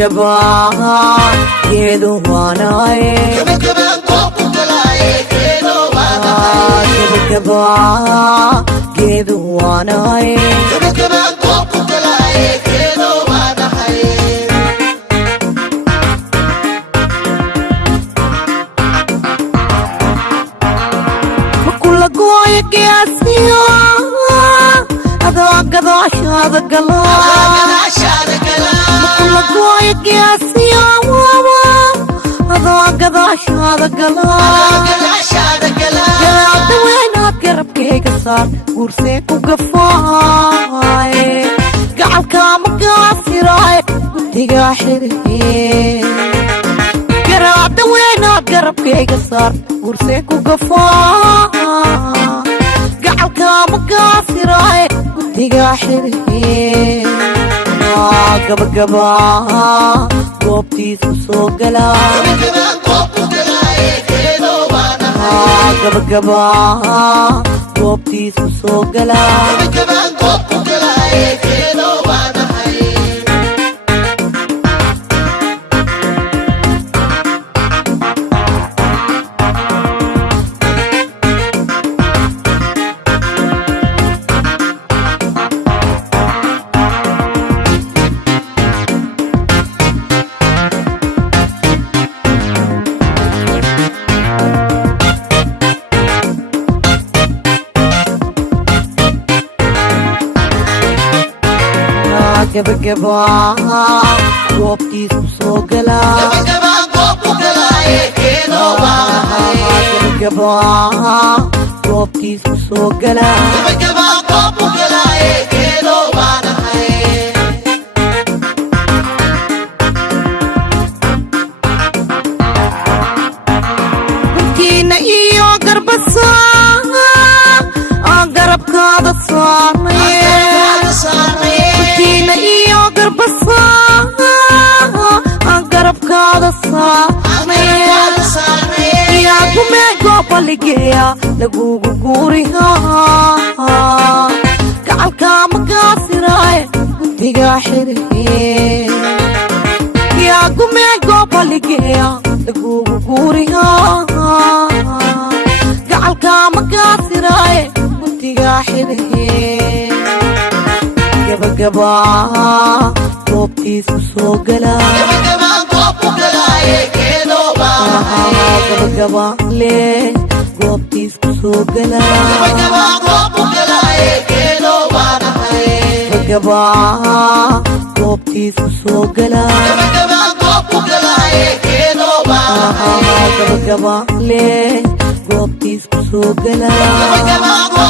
gabagaba geedu waanaye gabagaba geedu waanaye makula gooya geesiyo adoo shaada gala makula gooya geesiyo adoo shaada gala garaada weynaad garabkayga saar guursee ku gafaaye gacalkaama gaasiraaye guddigaa xirhee garaada weynaad garabkayga saar guursee ku gafaa gacalkaama gaasiraaye guddigaa xirhee gabagaba goobtiisu soo galaa gabagaba goobtiisu soo galaa gabagaba goobtiisu soo galaa gabagaba goobtiisu soo galaa gurkiina iyo garbasaa aan garabkaada saarnay iyo garbasaa aan garabkaada saarnay yaa gumee goobaligeeya lagugu guurihaa gacalkaama gaasiraaye guddigaa xirhee yaa gumee goobaligeeya lagugu guurihaa gacalkaama gaasiraaye guddigaa xirhee gabagaba goobtiisu soo galaa gabagaba lee goobtiisu soo galaa gabagaba goobtiisu soo galaa gabagaba lee goobtiisu soo galaa